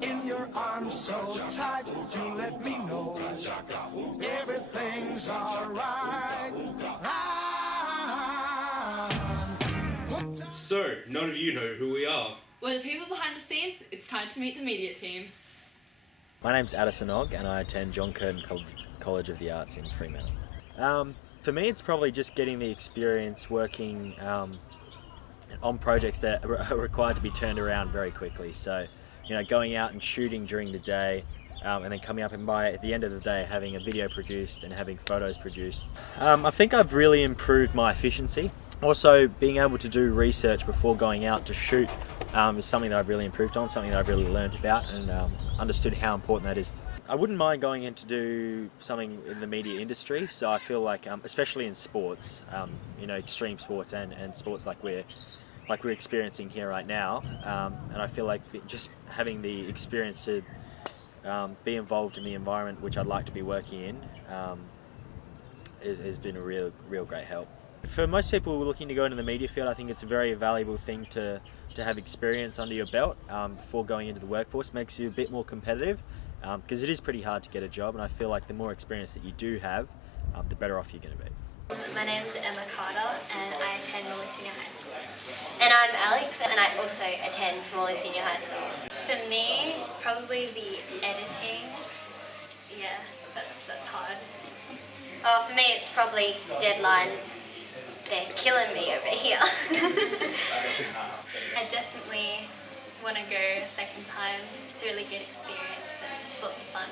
In your arms so tight, you let me know everything's alright. So, none of you know who we are. We're the people behind the scenes. It's time to meet the media team. My name's Addison Ogg and I attend John Curtin College of the Arts in Fremantle. For me, it's probably just getting the experience working on projects that are required to be turned around very quickly. So, you know, going out and shooting during the day and then coming up and at the end of the day having a video produced and having photos produced. I think I've really improved my efficiency. Also, being able to do research before going out to shoot is something that I've really improved on, something that I've really learned about and understood how important that is. I wouldn't mind going in to do something in the media industry, so I feel like, especially in sports, you know, extreme sports and sports like we're experiencing here right now, and I feel like just having the experience to be involved in the environment which I'd like to be working in has been a real great help. For most people who are looking to go into the media field, I think it's a very valuable thing to have experience under your belt before going into the workforce. Makes you a bit more competitive because it is pretty hard to get a job, and I feel like the more experience that you do have, the better off you're going to be. My name's Emma Carter and I attend Morley Senior High School. And I'm Alex and I also attend Morley Senior High School. For me, it's probably the editing. Yeah, that's hard. Oh, for me it's probably deadlines. They're killing me over here. I definitely want to go a second time. It's a really good experience and it's lots of fun.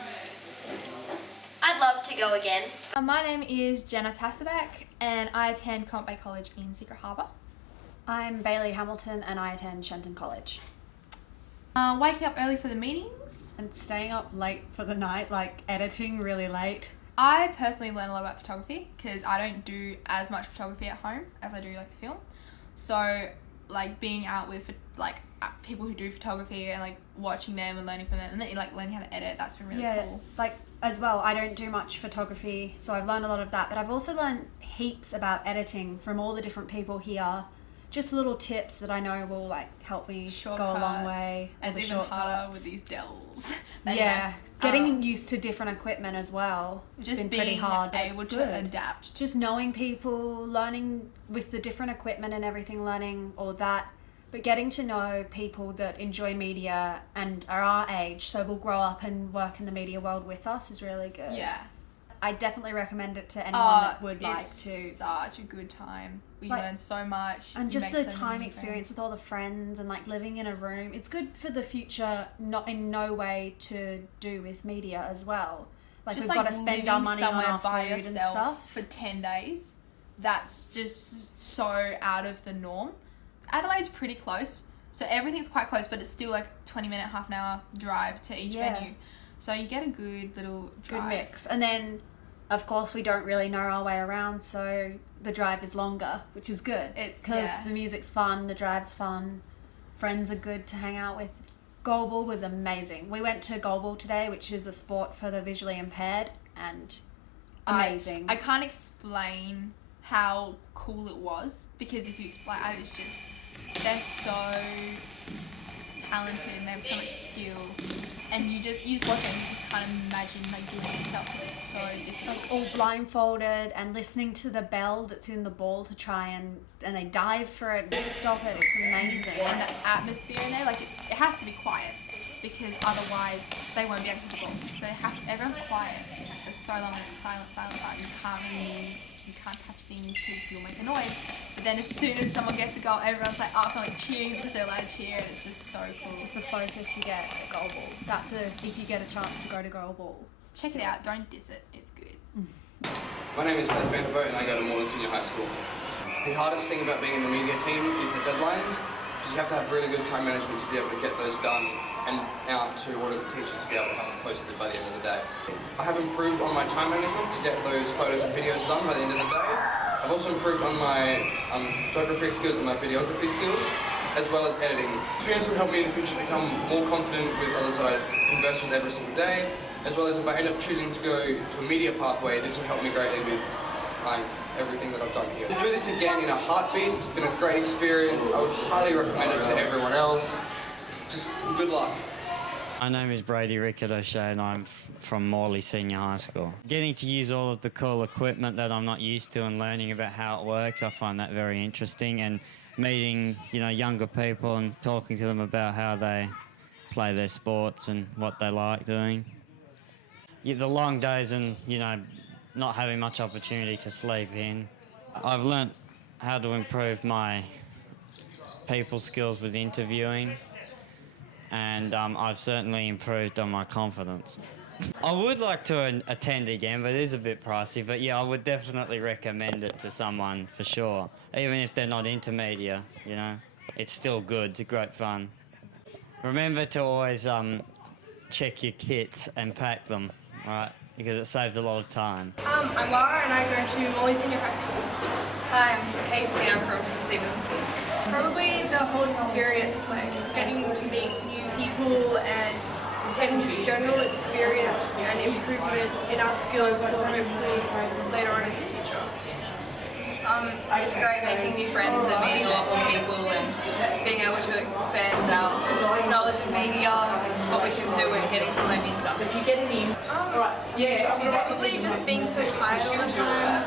I'd love to go again. My name is Jenna Tassabeck and I attend Comp Bay College in Secret Harbour. I'm Bailey Hamilton and I attend Shenton College. Waking up early for the meetings. And staying up late for the night, like editing really late. I personally learn a lot about photography because I don't do as much photography at home as I do like film. So like being out with like people who do photography and like watching them and learning from them and then like learning how to edit, that's been really cool. Like as well, I don't do much photography, so I've learned a lot of that, but I've also learned heaps about editing from all the different people here. Just little tips that I know will like help me go a long way. And it's even harder with these Dells. Yeah, getting used to different equipment as well. It's been pretty hard. Just being able to adapt. Just knowing people, learning with the different equipment and everything, learning all that. But getting to know people that enjoy media and are our age, so will grow up and work in the media world with us, is really good. Yeah. I definitely recommend it to anyone that would like to. It's such a good time. We learn so much. And just the time experience with all the friends and like living in a room. It's good for the future, not in no way to do with media as well. Like just we've got to spend our money on our food and stuff. For 10 days, that's just so out of the norm. Adelaide's pretty close, so everything's quite close, but it's still like 20-minute, half an hour drive to each venue. So you get a good little drive. Good mix. And then, of course, we don't really know our way around, so the drive is longer, which is good. It's because the music's fun, the drive's fun, friends are good to hang out with. Goalball was amazing. We went to Goalball today, which is a sport for the visually impaired, and amazing. I can't explain how cool it was, because if you explain it, it's just, they're so talented and they have so much skill, and you just watch it and you just can't imagine like doing it yourself. It's so difficult. Like all blindfolded and listening to the bell that's in the ball to try and they dive for it and stop it. It's amazing. And the atmosphere in there, like it has to be quiet because otherwise they won't be able to hit the ball. So everyone's quiet for so long and it's silent. You can't really move. You can't touch things because you'll make a noise. But then as soon as someone gets a goal, everyone's like up and like cheering because they're allowed to cheer, and it's just so cool. Just the focus you get at Goalball. That's if you get a chance to go to Goalball. Check it out. Don't diss it. It's good. My name is Matt Vandervoort and I go to Morley Senior High School. The hardest thing about being in the media team is the deadlines. You have to have really good time management to be able to get those done and out to all of the teachers to be able to have them posted by the end of the day. I have improved on my time management to get those photos and videos done by the end of the day. I've also improved on my photography skills and my videography skills, as well as editing. Experience will help me in the future become more confident with others that I converse with every single day, as well as if I end up choosing to go to a media pathway, this will help me greatly with everything that I've done here. Do this again in a heartbeat. It's been a great experience. I would highly recommend it to everyone else. Just good luck. My name is Brady Rickard O'Shea and I'm from Morley Senior High School. Getting to use all of the cool equipment that I'm not used to and learning about how it works, I find that very interesting, and meeting, younger people and talking to them about how they play their sports and what they like doing. The long days and, not having much opportunity to sleep in. I've learnt how to improve my people skills with interviewing, and I've certainly improved on my confidence. I would like to attend again, but it is a bit pricey. But yeah, I would definitely recommend it to someone for sure. Even if they're not into media, it's still good. It's great fun. Remember to always check your kits and pack them, right? Because it saves a lot of time. I'm Lara and I go to Morley Senior High School. Hi, I'm Casey. I'm from St Stephen's School. Probably the whole experience, like getting to meet new people and getting just general experience and improvement in our skills for hopefully later on in the future. It's great making new friends and meeting a lot more people and being able to expand our knowledge of media, what we can do, and getting to learn new stuff. If you get any, probably just being so tired all the time.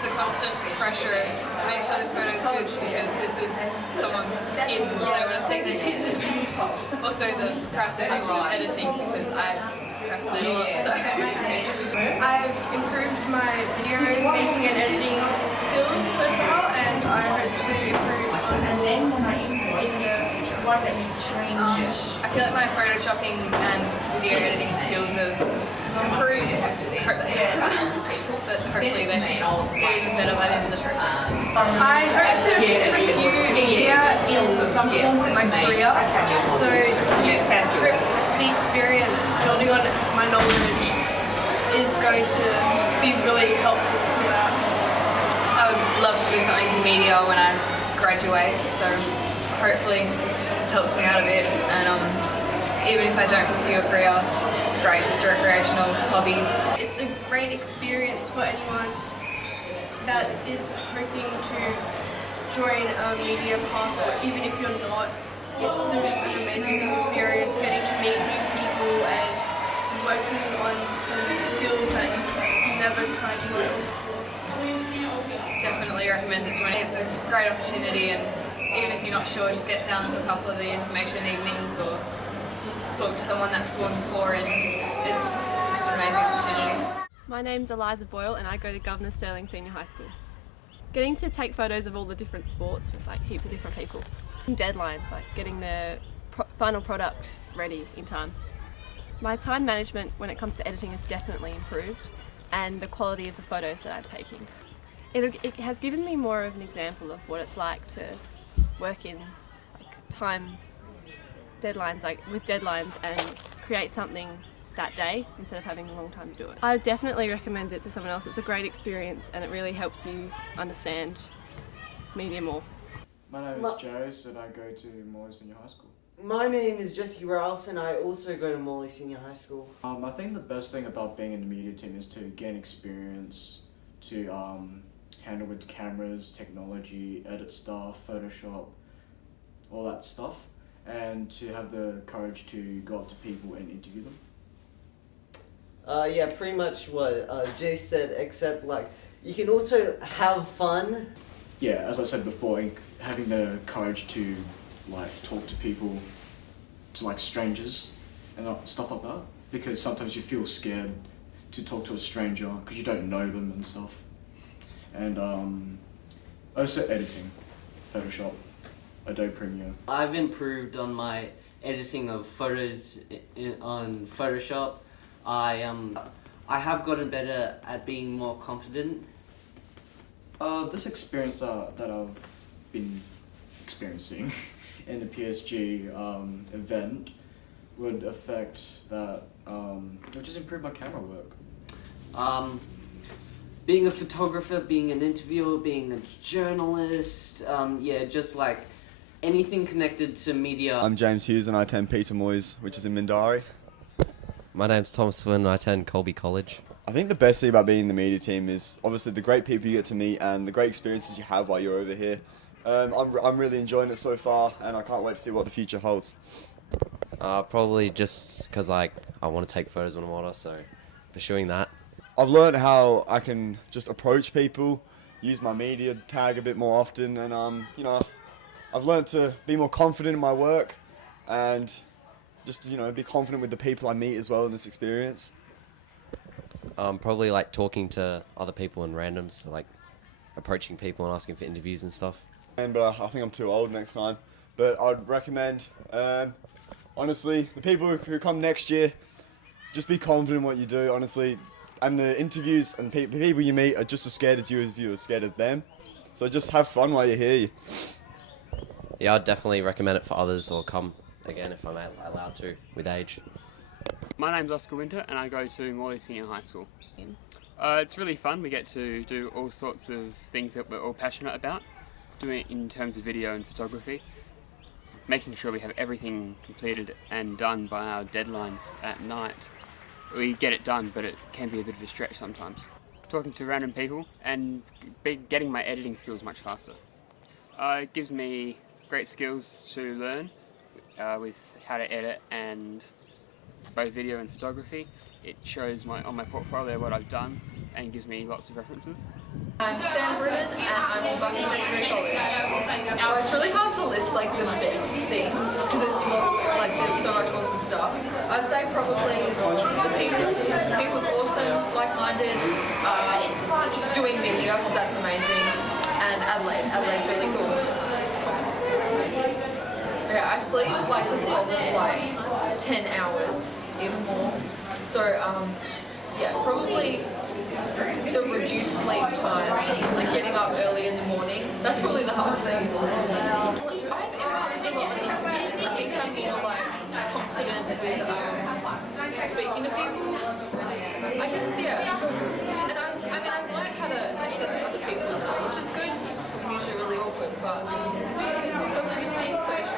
It's a constant pressure to make sure this photo is good because this is someone's kid, they want to see their kid. Also the procrastination of editing because I procrastinate a lot. So. I've improved my video making and editing skills so far, and I hope to improve on them in the future. I feel like my photoshopping and video editing skills have improved, but hopefully they get even better by the end of the trip. I hope to pursue media in some form of my career, so this trip, the experience, building on my knowledge is going to be really helpful for that. I would love to do something in media when I graduate, so hopefully this helps me out a bit, and even if I don't pursue a career, it's great, just a recreational hobby. It's a great experience for anyone that is hoping to join a media path, or even if you're not, it's still just an amazing experience getting to meet new people and working on some skills that you've never tried to work on before. Definitely recommend it to anyone. It's a great opportunity, and even if you're not sure, just get down to a couple of the information evenings or talk to someone that's gone before, and it's just an amazing opportunity. My name's Eliza Boyle and I go to Governor Stirling Senior High School. Getting to take photos of all the different sports with like heaps of different people. Deadlines, like getting the final product ready in time. My time management when it comes to editing has definitely improved, and the quality of the photos that I'm taking. It has given me more of an example of what it's like to work in time deadlines, with deadlines, and create something that day instead of having a long time to do it. I would definitely recommend it to someone else. It's a great experience and it really helps you understand media more. My name is Jace and I go to Morley Senior High School. My name is Jesse Ralph and I also go to Morley Senior High School. I think the best thing about being in the media team is to gain experience, to handle with cameras, technology, edit stuff, Photoshop, all that stuff, and to have the courage to go up to people and interview them. Yeah, pretty much what Jay said, except you can also have fun. Yeah, as I said before, having the courage to talk to people, to strangers and stuff like that, because sometimes you feel scared to talk to a stranger because you don't know them and stuff. And also editing, Photoshop, Adobe Premiere. I've improved on my editing of photos on Photoshop. I have gotten better at being more confident. This experience that I've been experiencing in the PSG event would affect that, would just improve my camera work. Being a photographer, being an interviewer, being a journalist, yeah, just anything connected to media. I'm James Hughes and I attend Peter Moyes, which is in Mindarie. My name's Thomas Flynn and I attend Colby College. I think the best thing about being in the media team is obviously the great people you get to meet and the great experiences you have while you're over here. I'm really enjoying it so far and I can't wait to see what the future holds. Probably just because like I want to take photos when I'm older, so pursuing that. I've learned how I can just approach people, use my media tag a bit more often, and you know, I've learned to be more confident in my work, and just be confident with the people I meet as well in this experience. Probably like talking to other people and randoms, so, like approaching people and asking for interviews and stuff. But I think I'm too old next time. But I'd recommend, honestly, the people who come next year, just be confident in what you do, honestly. And the interviews and people you meet are just as scared as you are scared of them. So just have fun while you're here. Yeah, I'd definitely recommend it for others, or come again if I'm allowed to with age. My name's Oscar Winter and I go to Morley Senior High School. It's really fun. We get to do all sorts of things that we're all passionate about, doing it in terms of video and photography, making sure we have everything completed and done by our deadlines at night. We get it done, but it can be a bit of a stretch sometimes. Talking to random people and getting my editing skills much faster. It gives me great skills to learn with how to edit and both video and photography. It shows on my portfolio what I've done and gives me lots of references. I'm Sam Britton and I'm on Buckingham Secondary College. Now it's really hard to list like the best thing because there's so much awesome stuff. I'd say probably the people awesome, like-minded, doing media because that's amazing, and Adelaide's really cool. Yeah, I sleep like a solid 10 hours, even more. So yeah, probably the reduced sleep time, like getting up early in the morning, that's probably the hardest thing. I've improved a lot in interviews. I think I'm more confident with speaking to people. I guess, yeah. And I've learned how to assist other people as well, which is good. I'm usually really awkward, but probably just being social.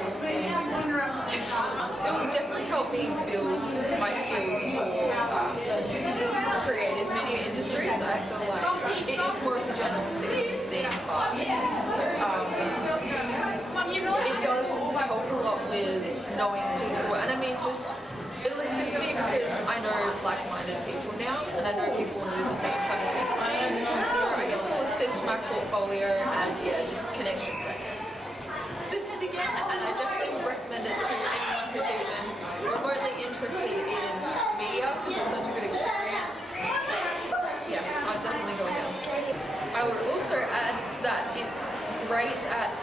It would definitely help me build my skills for creative media industries. I feel like it is more of a journalistic thing, but it does help a lot with knowing people. And I mean, it assists me because I know like-minded people now, and I know people who do the same kind of thing as me. So I guess it'll assist my portfolio and just connections, I guess. Attend again, and I definitely would recommend it to anyone who's even remotely interested in media because it's such a good experience. Yeah, I'd definitely go again. I would also add that it's great at,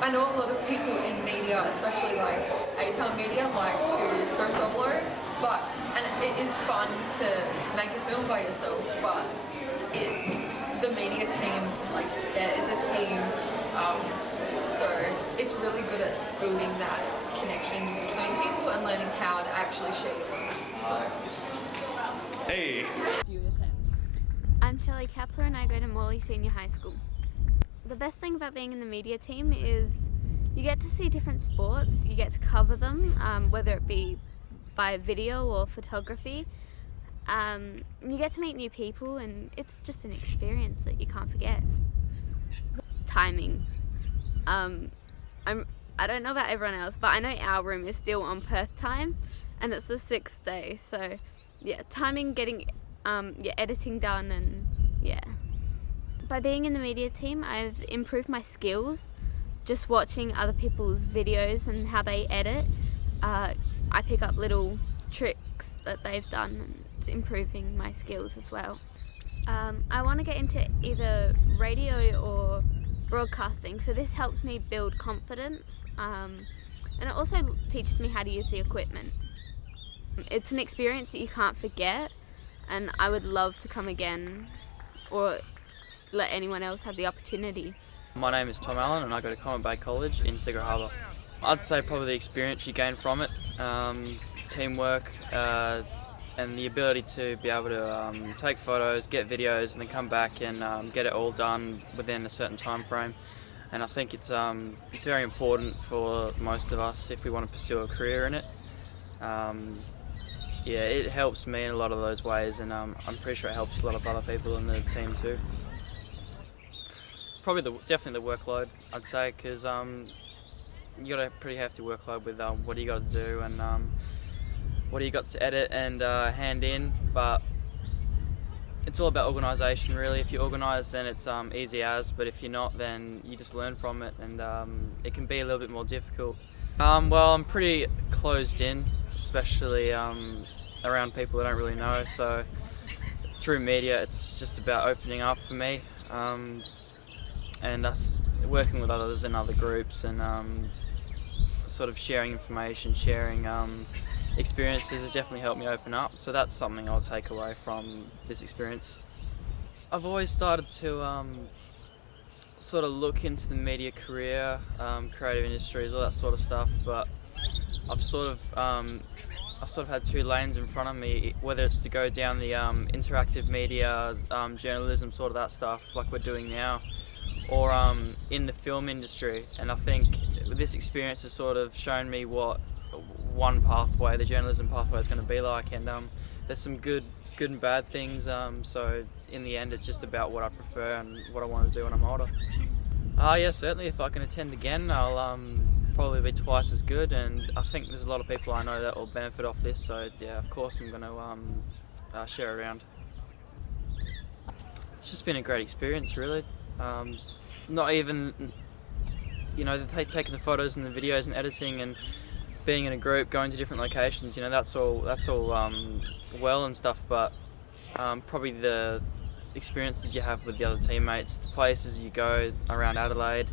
I know a lot of people in media, especially like A-Town media, like to go solo, and it is fun to make a film by yourself, but the media team, is a team, so it's really good at building that connection between people and learning how to actually share your work. So, hey. I'm Shelley Kapler and I go to Morley Senior High School. The best thing about being in the media team is you get to see different sports, you get to cover them, whether it be by video or photography. You get to meet new people and it's just an experience that you can't forget. Timing. I don't know about everyone else, but I know our room is still on Perth time and it's the 6th day, so yeah, timing, getting your editing done, and yeah. By being in the media team, I've improved my skills. Just watching other people's videos and how they edit, I pick up little tricks that they've done and it's improving my skills as well. I want to get into either radio or broadcasting, so this helps me build confidence, and it also teaches me how to use the equipment. It's an experience that you can't forget, and I would love to come again or let anyone else have the opportunity. My name is Tom Allen and I go to Common Bay College in Seagull Harbour. I'd say probably the experience you gain from it, teamwork, and the ability to be able to take photos, get videos, and then come back and get it all done within a certain time frame. And I think it's very important for most of us if we want to pursue a career in it. Yeah, it helps me in a lot of those ways, and I'm pretty sure it helps a lot of other people in the team too. Probably definitely the workload, I'd say, because you got a pretty hefty workload with what do you got to do and what do you got to edit and hand in, but it's all about organisation really. If you're organised, then it's easy as, but if you're not, then you just learn from it, and it can be a little bit more difficult. Well, I'm pretty closed in, especially around people I don't really know, so through media it's just about opening up for me, and us working with others in other groups and sort of sharing information, sharing experiences has definitely helped me open up, so that's something I'll take away from this experience. I've always started to sort of look into the media career, creative industries, all that sort of stuff, but I've sort of had two lanes in front of me, whether it's to go down the interactive media, journalism, sort of that stuff like we're doing now, or in the film industry. And I think this experience has sort of shown me what one pathway, the journalism pathway, is going to be like, and there's some good and bad things, so in the end it's just about what I prefer and what I want to do when I'm older. Yeah, certainly if I can attend again, I'll probably be twice as good, and I think there's a lot of people I know that will benefit off this, so yeah, of course I'm going to share around. It's just been a great experience really. Not even, you know, taking the photos and the videos and editing and being in a group, going to different locations, you know, that's all well and stuff, but probably the experiences you have with the other teammates, the places you go around Adelaide,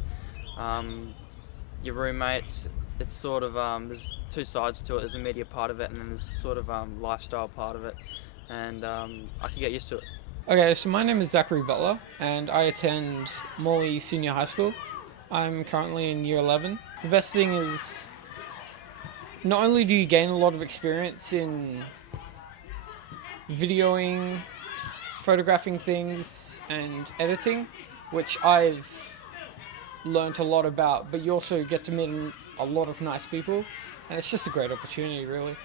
your roommates, it's sort of, there's two sides to it. There's a media part of it, and then there's the sort of lifestyle part of it, and I can get used to it. Okay, so my name is Zachary Butler, and I attend Morley Senior High School. I'm currently in Year 11. The best thing is, not only do you gain a lot of experience in videoing, photographing things, and editing, which I've learnt a lot about, but you also get to meet a lot of nice people, and it's just a great opportunity, really.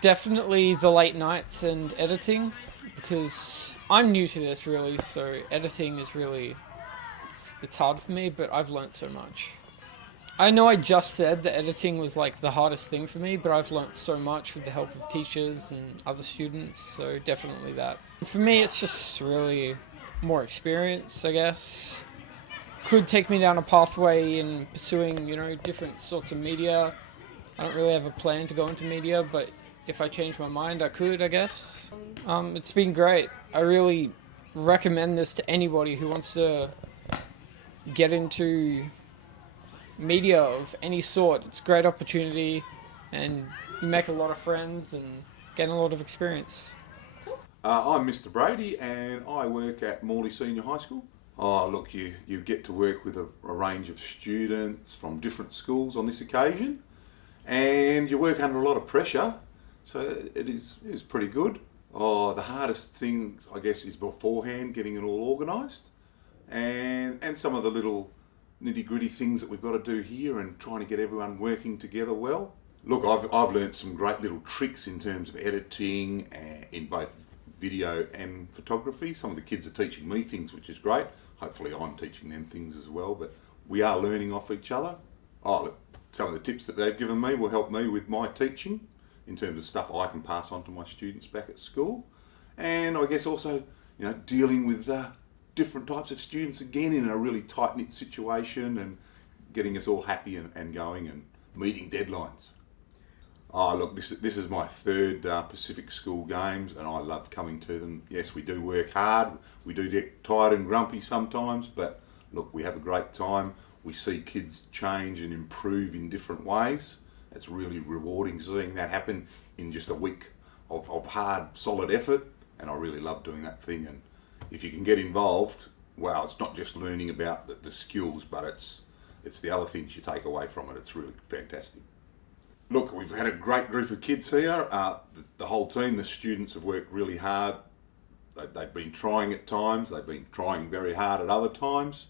Definitely the late nights and editing, because I'm new to this, really, so editing is really, it's hard for me, but I've learnt so much. I know I just said that editing was like the hardest thing for me, but I've learnt so much with the help of teachers and other students, so definitely that. For me, it's just really more experience, I guess. Could take me down a pathway in pursuing, you know, different sorts of media. I don't really have a plan to go into media, but if I change my mind, I could, I guess. It's been great. I really recommend this to anybody who wants to get into media of any sort. It's a great opportunity, and you make a lot of friends and gain a lot of experience. I'm Mr. Brady, and I work at Morley Senior High School. Oh, look, you get to work with a range of students from different schools on this occasion, and you work under a lot of pressure, so it is pretty good. Oh, the hardest thing, I guess, is beforehand, getting it all organised, and some of the little nitty-gritty things that we've got to do here and trying to get everyone working together well. Look, I've learnt some great little tricks in terms of editing in both video and photography. Some of the kids are teaching me things, which is great. Hopefully I'm teaching them things as well, but we are learning off each other. Oh, look, some of the tips that they've given me will help me with my teaching in terms of stuff I can pass on to my students back at school. And I guess also, you know, dealing with different types of students again in a really tight-knit situation and getting us all happy and going and meeting deadlines. Oh, look, this is my third Pacific School Games, and I love coming to them. Yes, we do work hard, we do get tired and grumpy sometimes, but look, we have a great time. We see kids change and improve in different ways. It's really rewarding seeing that happen in just a week of hard, solid effort, and I really love doing that thing. And if you can get involved, wow, it's not just learning about the skills, but it's the other things you take away from it. It's really fantastic. Look, we've had a great group of kids here. The whole team, the students have worked really hard. They've been trying at times, they've been trying very hard at other times,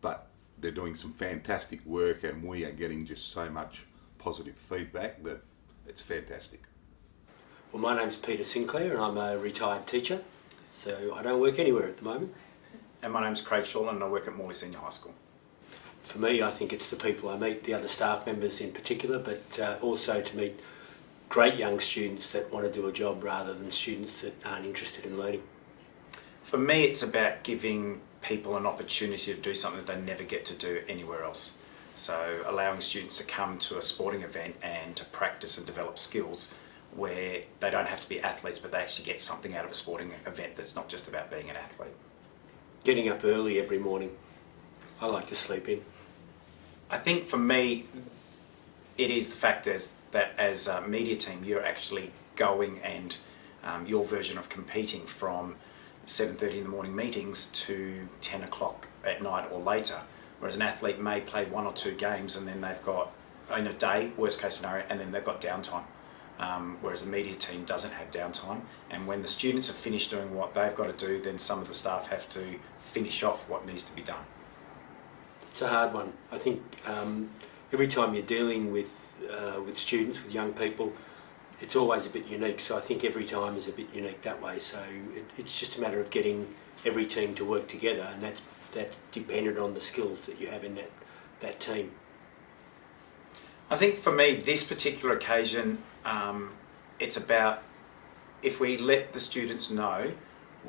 but they're doing some fantastic work, and we are getting just so much positive feedback that it's fantastic. Well, my name's Peter Sinclair and I'm a retired teacher, so I don't work anywhere at the moment. And my name's Craig Shawland and I work at Morley Senior High School. For me, I think it's the people I meet, the other staff members in particular, but also to meet great young students that want to do a job rather than students that aren't interested in learning. For me, it's about giving people an opportunity to do something they never get to do anywhere else. So allowing students to come to a sporting event and to practice and develop skills where they don't have to be athletes, but they actually get something out of a sporting event that's not just about being an athlete. Getting up early every morning. I like to sleep in. I think for me, it is the fact that as a media team, you're actually going and your version of competing from 7:30 in the morning meetings to 10 o'clock at night or later. Whereas an athlete may play 1 or 2 games and then they've got, in a day, worst case scenario, and then they've got downtime. Whereas the media team doesn't have downtime. And when the students have finished doing what they've got to do, then some of the staff have to finish off what needs to be done. It's a hard one. I think every time you're dealing with students, with young people, it's always a bit unique. So I think every time is a bit unique that way. So it's just a matter of getting every team to work together, and that's dependent on the skills that you have in that team. I think for me, this particular occasion, it's about if we let the students know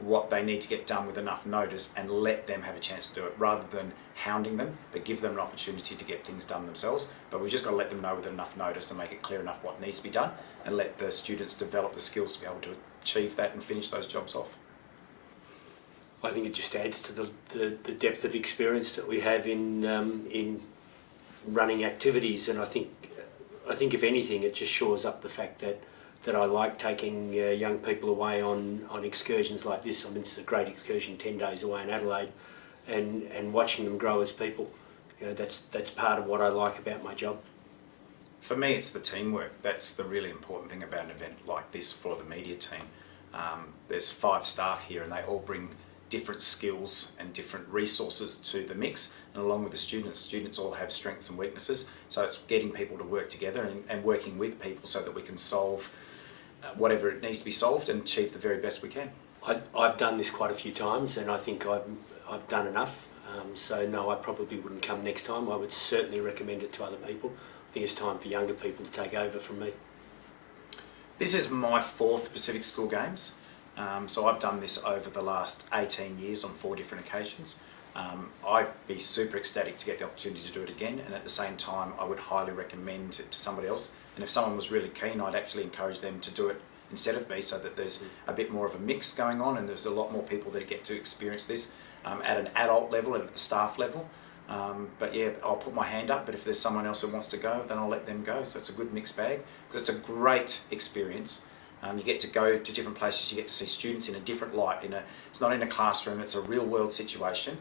what they need to get done with enough notice and let them have a chance to do it rather than hounding them, but give them an opportunity to get things done themselves. But we've just got to let them know with enough notice and make it clear enough what needs to be done and let the students develop the skills to be able to achieve that and finish those jobs off. I think it just adds to the depth of experience that we have in running activities, and I think if anything, it just shores up the fact that I like taking young people away on excursions like this. I mean, this is a great excursion, 10 days away in Adelaide, and watching them grow as people. You know, that's part of what I like about my job. For me, it's the teamwork. That's the really important thing about an event like this for the media team. There's 5 staff here and they all bring different skills and different resources to the mix, and along with the students all have strengths and weaknesses, so it's getting people to work together and working with people so that we can solve whatever it needs to be solved and achieve the very best we can. I've done this quite a few times and I think I've done enough, so no, I probably wouldn't come next time. I would certainly recommend it to other people. I think it's time for younger people to take over from me. This is my 4th Pacific School Games. So I've done this over the last 18 years on 4 different occasions. I'd be super ecstatic to get the opportunity to do it again, and at the same time I would highly recommend it to somebody else, and if someone was really keen I'd actually encourage them to do it instead of me so that there's a bit more of a mix going on and there's a lot more people that get to experience this at an adult level and at the staff level. But yeah, I'll put my hand up, but if there's someone else who wants to go then I'll let them go, so it's a good mixed bag because it's a great experience. You get to go to different places, you get to see students in a different light. It's not in a classroom, it's a real world situation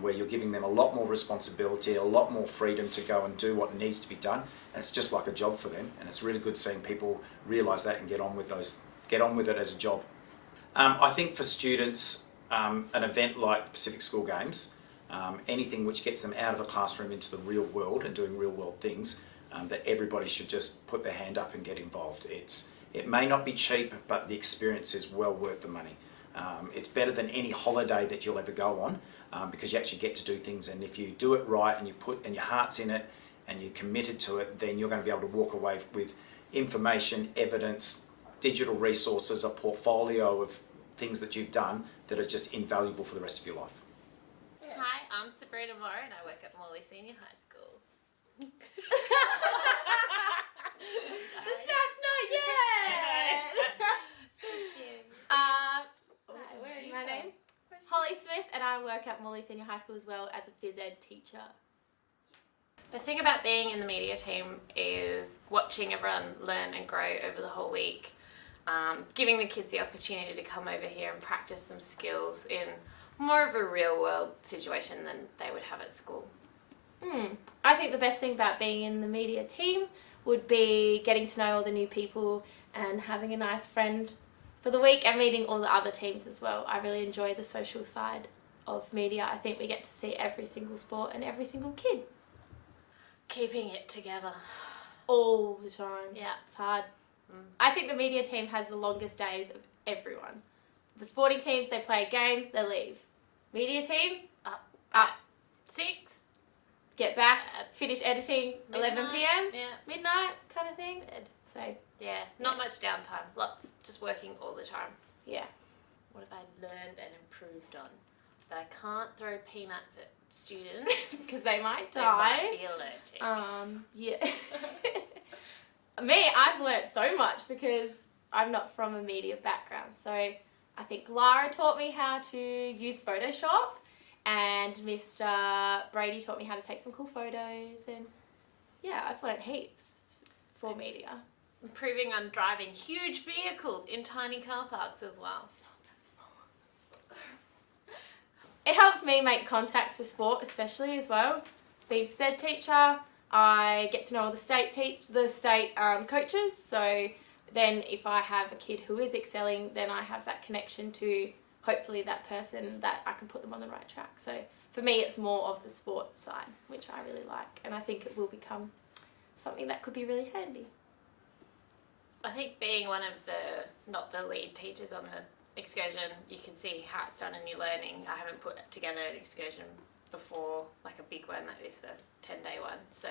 where you're giving them a lot more responsibility, a lot more freedom to go and do what needs to be done. And it's just like a job for them, and it's really good seeing people realise that and get on with it as a job. I think for students, an event like the Pacific School Games, anything which gets them out of the classroom into the real world and doing real world things, that everybody should just put their hand up and get involved. It may not be cheap, but the experience is well worth the money. It's better than any holiday that you'll ever go on because you actually get to do things, and if you do it right and your heart's in it and you're committed to it, then you're going to be able to walk away with information, evidence, digital resources, a portfolio of things that you've done that are just invaluable for the rest of your life. Hi, I'm Sabrina Moore and I work at Morley Senior High School. The snap's not yet! My name? Holly Smith, and I work at Morley Senior High School as well as a phys ed teacher. The thing about being in the media team is watching everyone learn and grow over the whole week, giving the kids the opportunity to come over here and practice some skills in more of a real world situation than they would have at school. I think the best thing about being in the media team would be getting to know all the new people and having a nice friend for the week and meeting all the other teams as well. I really enjoy the social side of media. I think we get to see every single sport and every single kid. Keeping it together. All the time. Yeah. It's hard. I think the media team has the longest days of everyone. The sporting teams, they play a game, they leave. Media team, up 6, get back, finish editing, 11 p.m. Yeah. midnight kind of thing. So Yeah, not much downtime. Lots, just working all the time. yeah. What have I learned and improved on? That I can't throw peanuts at students Because they might They die. might be allergic. Yeah. Me, I've learnt so much because I'm not from a media background. So I think Lara taught me how to use Photoshop, and Mr. Brady taught me how to take some cool photos, and yeah, I've learnt heaps for media. Improving on driving huge vehicles in tiny car parks as well. It helps me make contacts for sport, especially as well. Being a phys ed teacher, I get to know all the state coaches. So then, if I have a kid who is excelling, then I have that connection to hopefully that person that I can put them on the right track. So for me, it's more of the sport side, which I really like, and I think it will become something that could be really handy. I think being one of the, not the lead teachers on the excursion, you can see how it's done and you're learning. I haven't put together an excursion before, like a big one like this, a 10-day one. So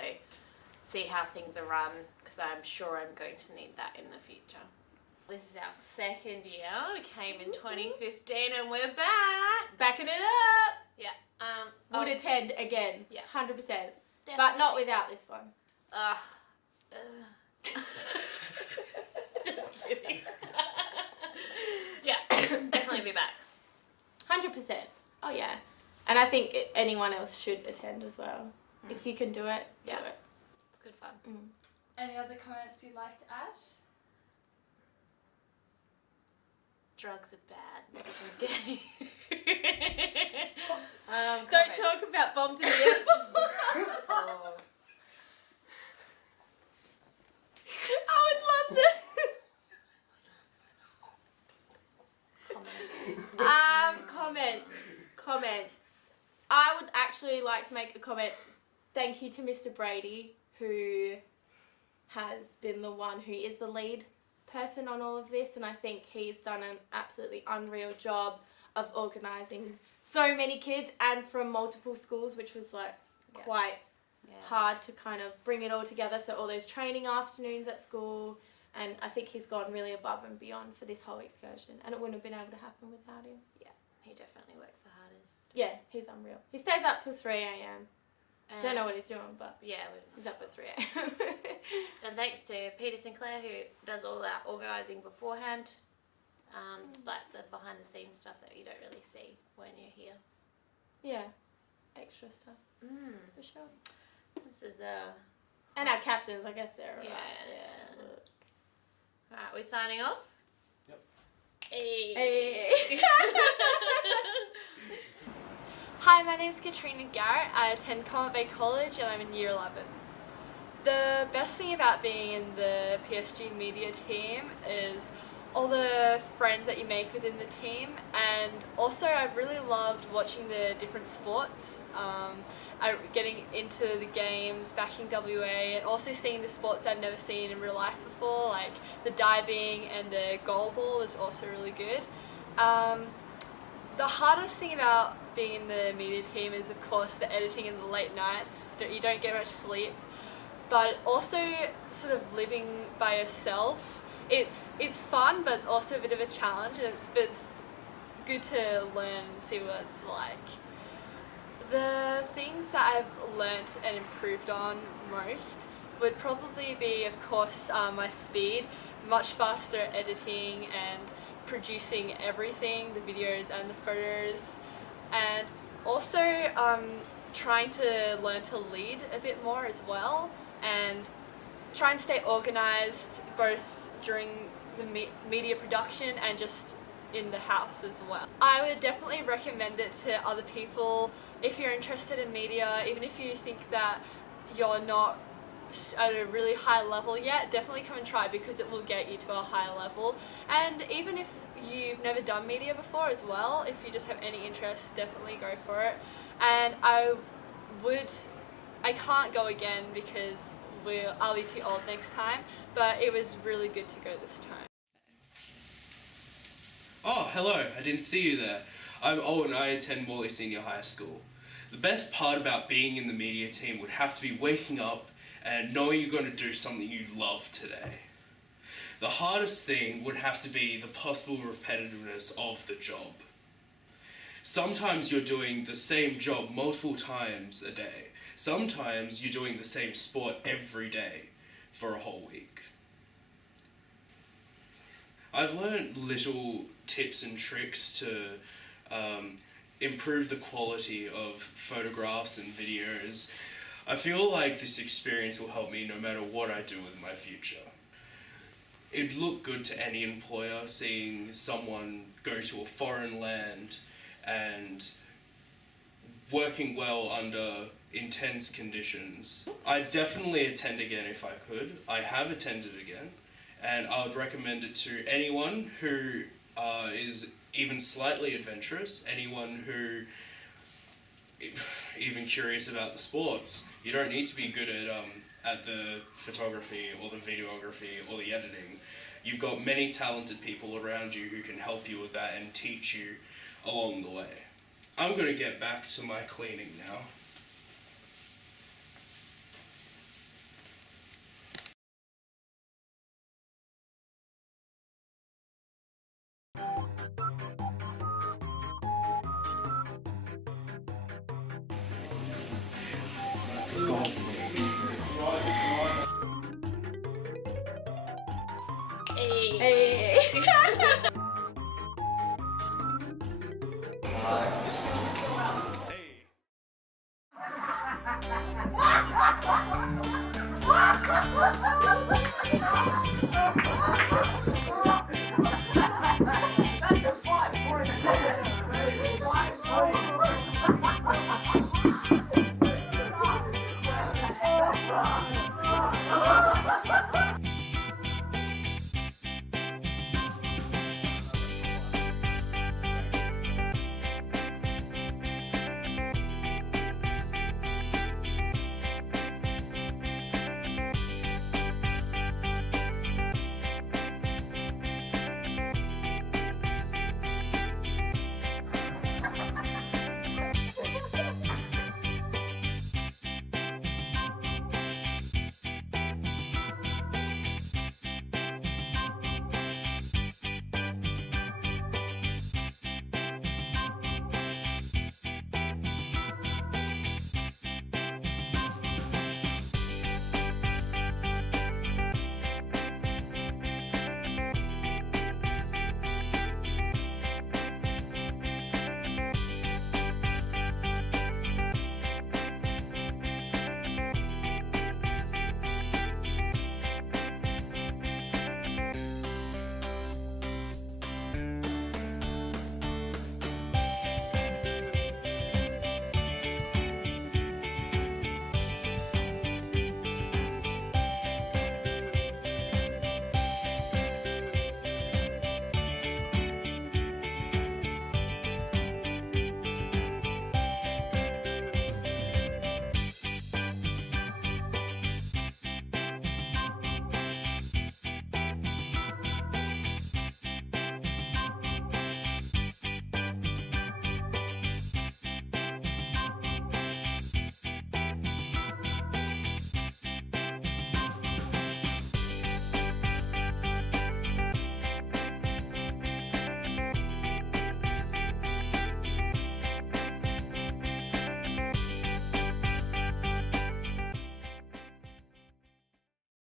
see how things are run, because I'm sure I'm going to need that in the future. This is our second year. We came in 2015 and we're back. Backing it up. Yeah. Would attend again. Yeah. 100%. But not without this one. Just kidding. Yeah, definitely be back. 100%. Oh yeah. And I think anyone else should attend as well. If you can do it, do it. It's good fun. Any other comments you'd like to add? Drugs are bad. Okay. Don't talk about bombs in the airport. I would love that. Comments. I would actually like to make a comment. Thank you to Mr. Brady, who has been the one who is the lead person on all of this, and I think he's done an absolutely unreal job of organising so many kids and from multiple schools, which was like quite hard to kind of bring it all together. So all those training afternoons at school, and I think he's gone really above and beyond for this whole excursion, and it wouldn't have been able to happen without him. Yeah, he definitely works the hardest. Yeah, he's unreal. He stays up till 3 a.m. Don't know what he's doing, but yeah, he's up at 3 a.m. And thanks to Peter Sinclair, who does all our organising beforehand, like the behind the scenes stuff that you don't really see when you're here. Yeah, extra stuff. For sure. This is and our captains, I guess they're yeah. Yeah. Alright, we're signing off. Yep. Hey. Hi, my name is Katrina Garrett. I attend Comet Bay College and I'm in year 11. The best thing about being in the PSG media team is all the friends that you make within the team, and also I've really loved watching the different sports, getting into the games, backing WA, and also seeing the sports that I've never seen in real life before, like the diving and the goal ball was also really good. The hardest thing about being in the media team is of course the editing and the late nights. You don't get much sleep, but also sort of living by yourself. It's fun, but it's also a bit of a challenge, and it's good to learn and see what it's like. The things that I've learnt and improved on most would probably be, of course, my speed, much faster at editing and producing everything, the videos and the photos, and also trying to learn to lead a bit more as well, and try and stay organised both during the media production and just in the house as well. I would definitely recommend it to other people if you're interested in media, even if you think that you're not at a really high level yet, definitely come and try, because it will get you to a higher level. And even if you've never done media before as well, if you just have any interest, definitely go for it. And I can't go again because I'll be too old next time, but it was really good to go this time. Oh, hello, I didn't see you there. I'm Owen and I attend Morley Senior High School. The best part about being in the media team would have to be waking up and knowing you're going to do something you love today. The hardest thing would have to be the possible repetitiveness of the job. Sometimes you're doing the same job multiple times a day. Sometimes you're doing the same sport every day for a whole week. I've learned little tips and tricks to improve the quality of photographs and videos. I feel like this experience will help me no matter what I do with my future. It'd look good to any employer seeing someone go to a foreign land and working well under intense conditions. I'd definitely attend again if I could. I have attended again, and I would recommend it to anyone who is even slightly adventurous, anyone who even curious about the sports. You don't need to be good at the photography or the videography or the editing. You've got many talented people around you who can help you with that and teach you along the way. I'm going to get back to my cleaning now. Hey. So